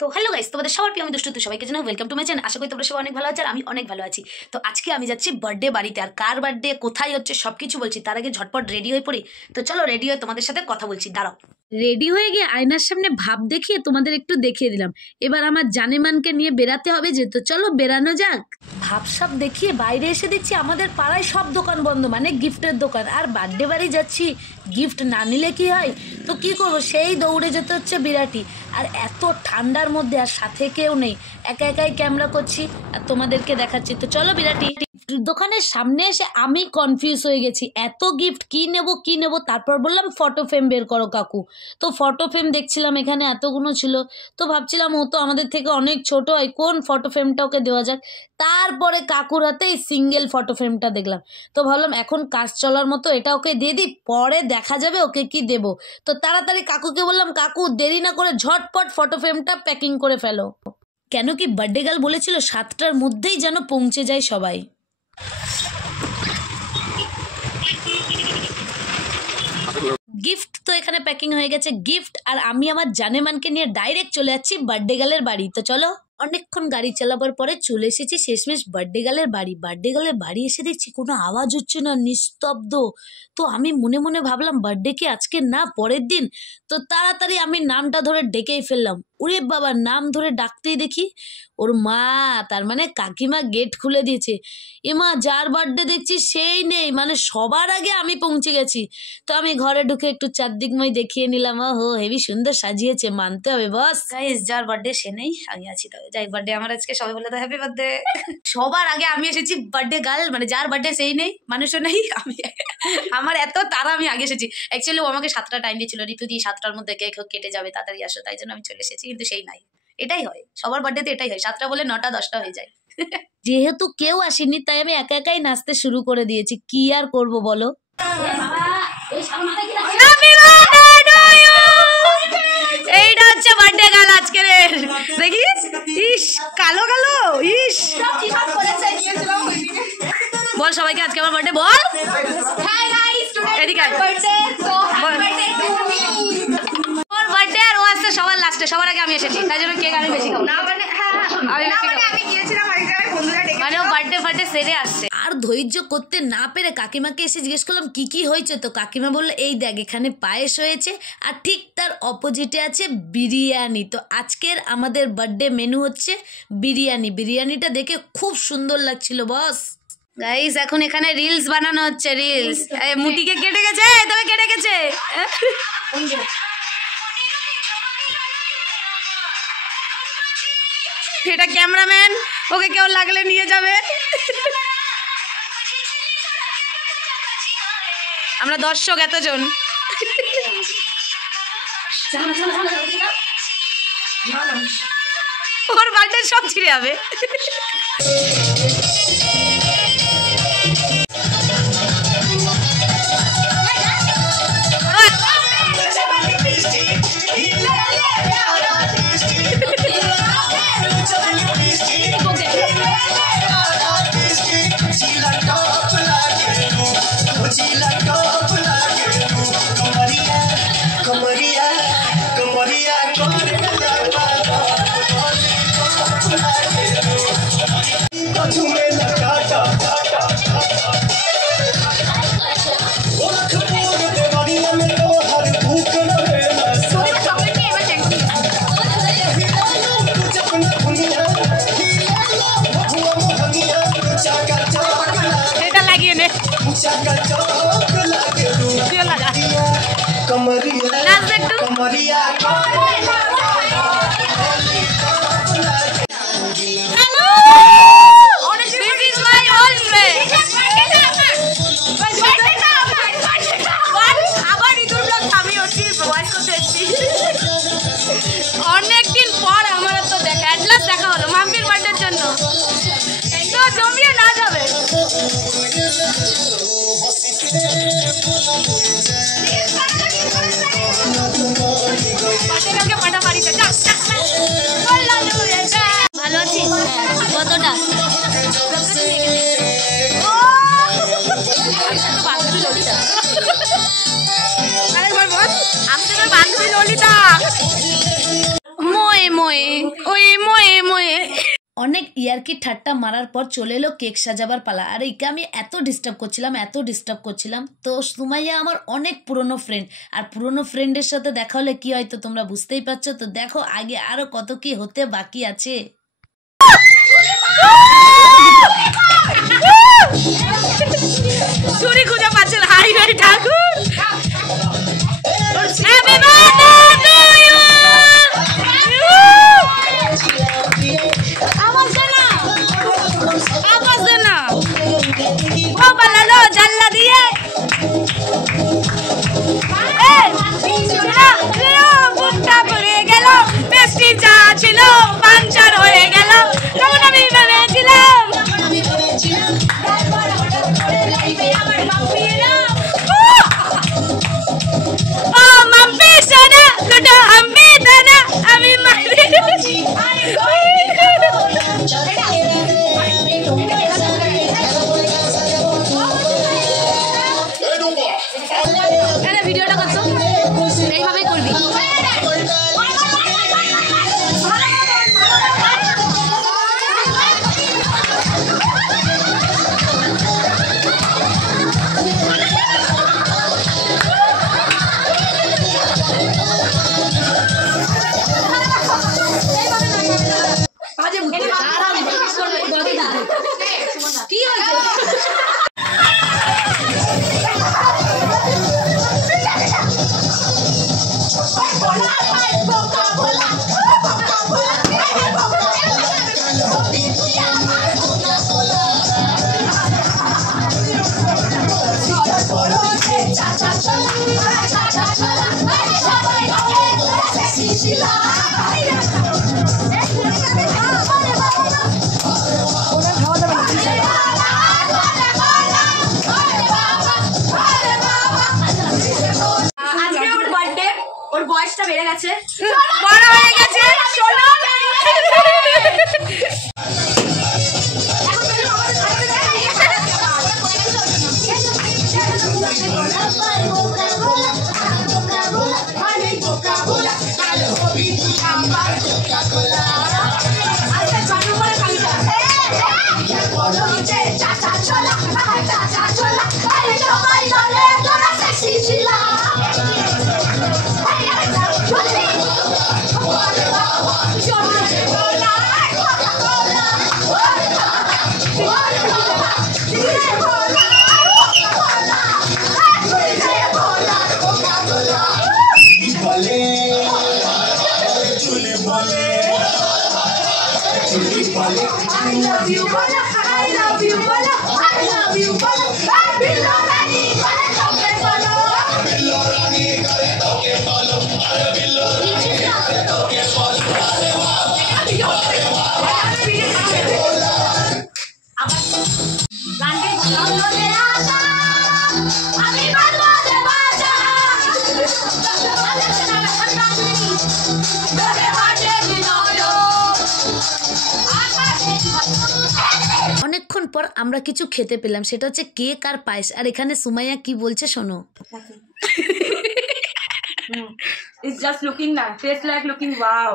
তো hello guys, তোমাদের সবার প্রিয় আমি দুষ্টু, তো সবাইকে জানাই ওয়েলকাম টু মাই চ্যানেল। আশা করি তোমরা সবাই অনেক ভালো আছো আর আমি অনেক ভালো আছি। তো আজকে আমি যাচ্ছি বার্থডে বাড়িতে, আর কার বার্থডে কোথায় হচ্ছে সব কিছু বলছি। তার আগে ঝটপট রেডি হয়ে পড়ি। তো চলো রেডি হয়ে তোমাদের সাথে কথা বলছি, দাঁড়াও। রেডি হয়ে গিয়ে আয়নার সামনে ভাব দেখিয়ে তোমাদের একটু দেখিয়ে দিলাম। এবার আমার জানেমানকে নিয়ে বেরাতে হবে যে, তো চলো বেরানো যাক। ভাবসাব দেখিয়ে বাইরে এসে দেখছি আমাদের পাড়ায় সব দোকান বন্ধ, মানে গিফটের দোকান। আর বার্থডে বাড়ি যাচ্ছি, গিফট না নিলে কি হয়? তো কি করবো, সেই দৌড়ে যেতে হচ্ছে বিরাটি। আর এত ঠান্ডার মধ্যে আর সাথে কেউ নেই, একা একাই ক্যামেরা করছি আর তোমাদেরকে দেখাচ্ছি। তো চলো বিরাটি। দোকানের সামনে এসে আমি কনফিউজ হয়ে গেছি, এত গিফট কি নেব। তারপর বললাম ফটো ফ্রেম বের করো কাকু। তো ফটো ফ্রেম দেখছিলাম এখানে এতগুলো ছিল, তো ভাবছিলাম ও তো আমাদের থেকে অনেক ছোট হয়, কোন ফটো ফ্রেমটা ওকে দেওয়া যাক। তারপরে কাকুর হাতে এই সিঙ্গেল ফটো ফ্রেমটা দেখলাম, তো ভাবলাম এখন কাজ চলার মতো এটা ওকে দিয়ে দিই, পরে দেখা যাবে ওকে কি দেব। তো তাড়াতাড়ি কাকুকে বললাম, কাকু দেরি না করে ঝটপট ফটো ফ্রেমটা প্যাকিং করে ফেলো। কেন কি বার্থডে গার্ল বলেছিল 7টার মধ্যেই যেন পৌঁছে যায় সবাই। গিফট তো এখানে প্যাকিং হয়ে গেছে, গিফট আর আমি আমার জানেমানকে নিয়ে ডাইরেক্ট চলে যাচ্ছি বার্থডে গার্লের বাড়ি। তো চলো। অনেকক্ষণ গাড়ি চালাবার পরে চলে এসেছি শেষমেশ বার্থডে গার্লের বাড়ি। বার্থডে গার্লের বাড়ি এসে দেখছি কোনো আওয়াজ হচ্ছে না, নিস্তব্ধ। তো আমি মনে মনে ভাবলাম বার্থডে কি আজকে না পরের দিন? তো তাড়াতাড়ি আমি নামটা ধরে ডেকেই ফেললাম। ওরে বাবা, নাম ধরে ডাকতেই দেখি ওর মা, তার মানে কাকিমা গেট খুলে দিয়েছে। এমা, যার বার্থডে দেখছি সেই নেই, মানে সবার আগে আমি পৌঁছে গেছি। তো আমি ঘরে ঢুকে একটু চারদিকময় দেখিয়ে নিলাম। ও হেভি সুন্দর সাজিয়েছে, মানতে হবে বস। গাইস, যার বার্থডে সে নেই, আমি আছি। তবে যাই, বার্থডে আমার আজকে, সবাই বলে তো হ্যাপি বার্থডে। সবার আগে আমি এসেছি বার্থডে গার্ল, মানে যার বার্থডে সেই নেই, মানুষও নেই, আমি। আমার এত তারা, আমি আগে এসেছি। অ্যাকচুয়ালি ও আমাকে 7টা টাইম দিয়েছিল, ঋতু দিয়ে 7টার মধ্যে কেক কেটে যাবে, তাড়াতাড়ি আসো, তাই জন্য আমি চলে এসেছি। কিন্তু সেই নাই, এটাই হয় সবার বার্থডেতে, এটাই হয়, 7টা বলে 9টা 10টা হয়ে যায়। যেহেতু কেউ আসেনি তাই আমি একা একাই নাচতে শুরু করে দিয়েছি, কি আর করব বলো। এইটা হচ্ছে বার্থডে গার্ল আজকে, দেখিস, ইস কালো কালো, ইস। বল সবাইকে আজকে আমার বার্থডে, বল। এদিকে ওর বার্থডে আর ও আসছে সবার লাস্টে, সবার আগে আমি এসেছি, তাই জন্য কেক আমি বেশি খাবো না, মানে ও বার্থডে সেরে আসছে। আর ধৈর্য করতে না পেরে কাকিমাকে এসে জিজ্ঞেস করলাম কি কি হয়েছে। তো কাকিমা বললো, এই দেখ এখানে পায়েস হয়েছে আর ঠিক তার অপোজিটে আছে বিরিয়ানি। তো আজকের আমাদের বার্থডে মেনু হচ্ছে বিরিয়ানি। বিরিয়ানিটা দেখে খুব সুন্দর লাগছিল বস। গাইস, এখন এখানে রিলস বানানো হচ্ছে, রিলস। মুটিকে কেটে গেছে, তবে কেটে গেছে। এটা ক্যামেরাম্যান, ওকে কেউ লাগলে নিয়ে যাবে। আমরা দর্শক এতজন। ওর বাড়িতে সব ছিঁড়ে যাবে। অনেকদিন পর আমার তো দেখা, অ্যাটলাস্ট দেখা হলো মাম্পির বার্থডের জন্য। তো জমিয়ে না যাবে। ভালো আছি, কতটা বান্ধবী ললিতা। মোয়ে মোয়ে অনেক ইয়ার্কি ঠাট্টা মারার পর চলে এলো কেক সাজাবার পালা। আর একে আমি এত ডিস্টার্ব করছিলাম। তো সুমাইয়া আমার অনেক পুরনো ফ্রেন্ড, আর পুরনো ফ্রেন্ডের সাথে দেখা হলে কি হয় তো তোমরা বুঝতেই পারছো। তো দেখো আগে আরো কত কি হতে বাকি আছে। চুরি খুঁজে পাচ্ছে না। হাই হাই ঠাকুর, জানলা দিয়ে বুকটা পড়ে গেল, পেস্ট্রি যা ছিল পাঞ্চার হয়ে গেল, তখন আমি ভেবেছিলাম মাম্পি সোনা লুটো আমি দানা আমি মারি। ভিডিওটা করছো এইভাবেই করবি। কি হয়েছে? ওর বয়সটা বেড়ে গেছে, বড় হয়ে গেছে। অনেকক্ষণ পর আমরা কিছু খেতে পেলাম, সেটা হচ্ছে কেক আর পায়েস। আর এখানে সুমাইয়া কি বলছে শোনো। It's just looking nice. Tastes like looking wow.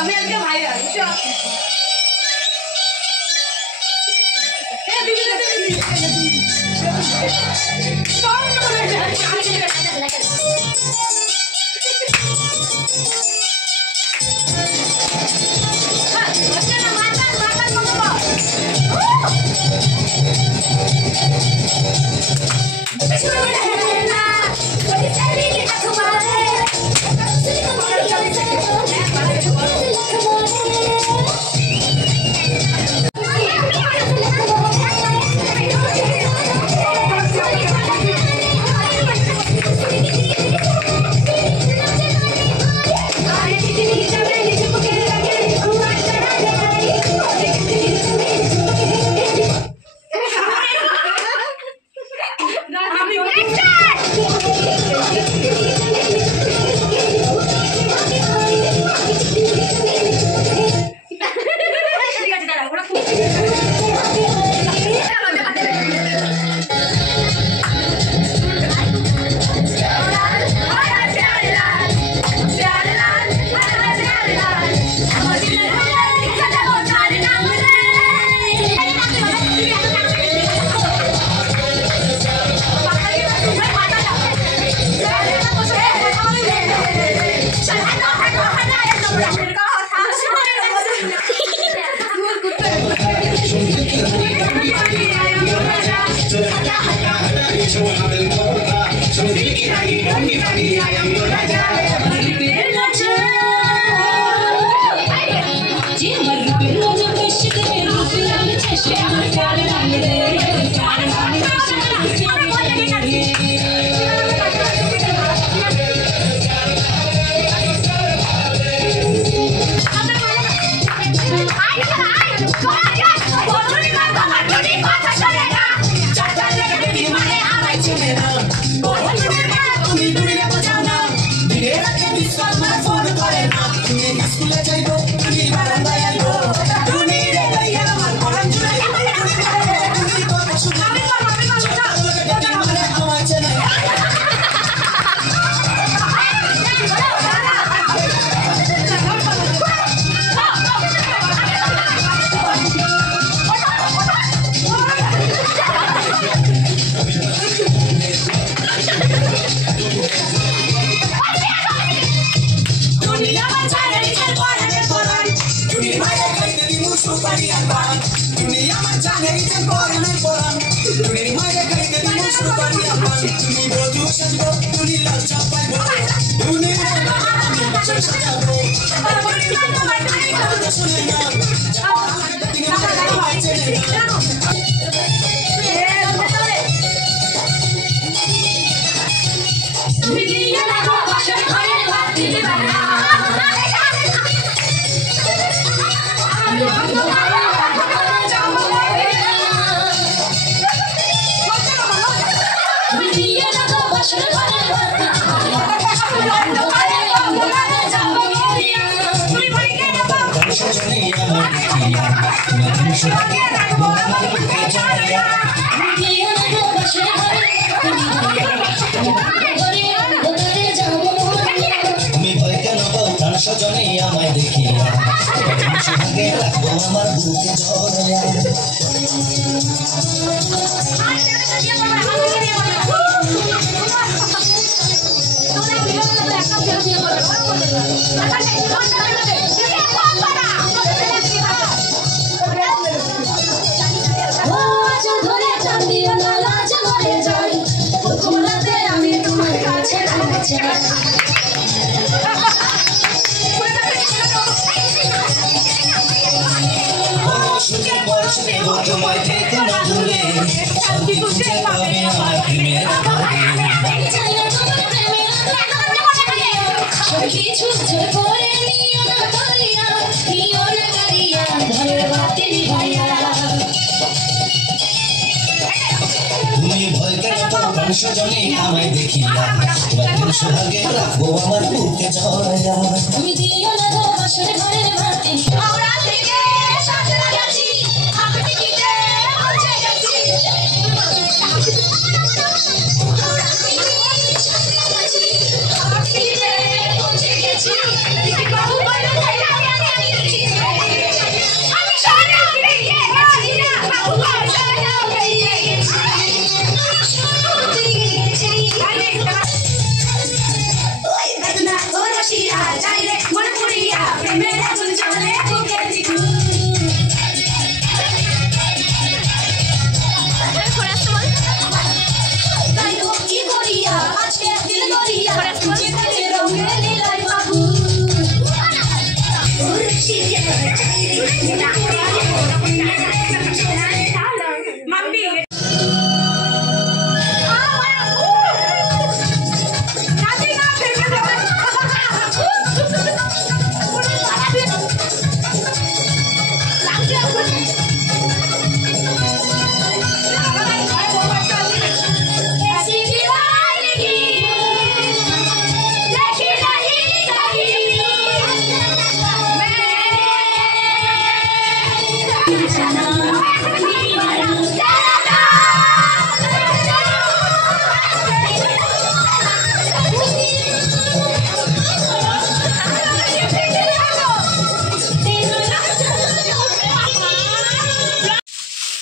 আমি আজকে ভাইরাল Let's go.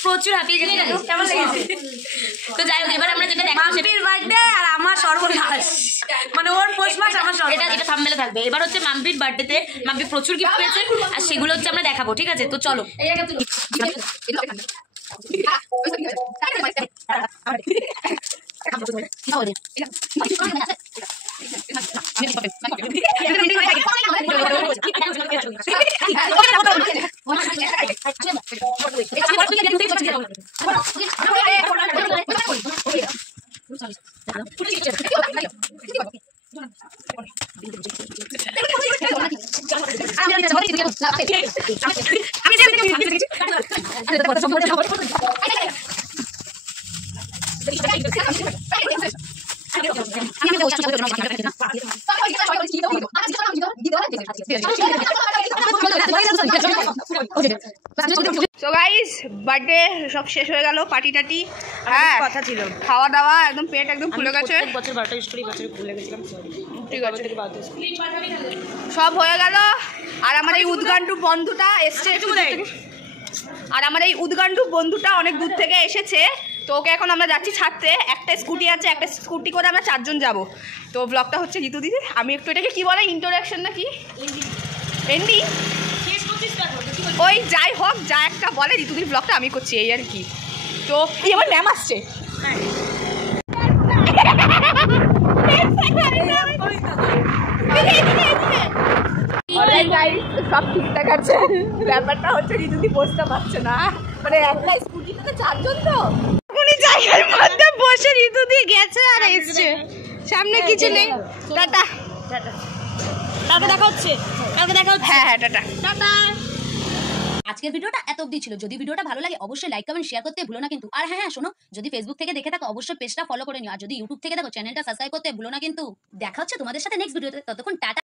প্রচুর হ্যাপি কেমন লেগেছে? তো যাই হোক এবার আমরা যেটা দেখাবো মাম্পির বার্থডে আর আমার সর্বনাশ, মানে ওর পৌষ মাস আমার এটা যেটা থাম্বনেলে থাকবে। এবার হচ্ছে মাম্পির বার্থডেতে মাম্পি প্রচুর গিফট পেয়েছে আর সেগুলো হচ্ছে আমরা দেখাবো, ঠিক আছে? তো চলো। সো গাইস বার্থডে সব শেষ হয়ে গেল, পার্টি টাটি, হ্যাঁ কথা ছিল, খাওয়া দাওয়া একদম পেট একদম ফুলে গেছে। বছর 12টা স্টোরি বছর ভুলে গেছিলাম, ঠিক আছে সব হয়ে গেল। আর আমার এই উদ্গান্ডু বন্ধুটা এসছে, আর আমার এই উদ্গান্ডু বন্ধুটা অনেক দূর থেকে এসেছে, তো ওকে এখন আমরা যাচ্ছি ছাড়তে। একটা স্কুটি আছে, একটা স্কুটি করে আমরা 4 জন যাবো। তো ব্লগটা হচ্ছে রিতু দিদি, আমি একটু এটাকে কি বলে ইন্ট্রোডাকশন না কি এন্ডি, ওই যাই হোক যা একটা বলে রিতু দিদির ব্লগটা আমি করছি এই আর কি। তো এই আমার ম্যাম আসছে, সব ঠিকঠাক আছে। ব্যাপারটা হচ্ছে রিতুদি বসতে পারছে না, মানে একটা স্কুটিতে 4 জন, তো উনি জায়গার মধ্যে বসে রিতুদি গেছে আর এসছে, সামনে কিছু নেই। টাটা কালকে দেখা হচ্ছে, হ্যাঁ হ্যাঁ টাটা টাটা। আজকের ভিডিওটা এত অবধি ছিল। যদি ভিডিওটা ভালো লাগে অবশ্যই লাইক কমেন্ট শেয়ার করতে ভুলো না কিন্তু। আর হ্যাঁ শোনো, যদি ফেসবুক থেকে দেখে থাকো অবশ্যই পেজটা ফলো করে নিও, আর যদি ইউটিউব থেকে দেখো চ্যানেলটা সাবস্ক্রাইব করতে ভুলো না কিন্তু। দেখা হচ্ছে তোমাদের সাথে নেক্সট ভিডিওতে, ততক্ষণ টাটা।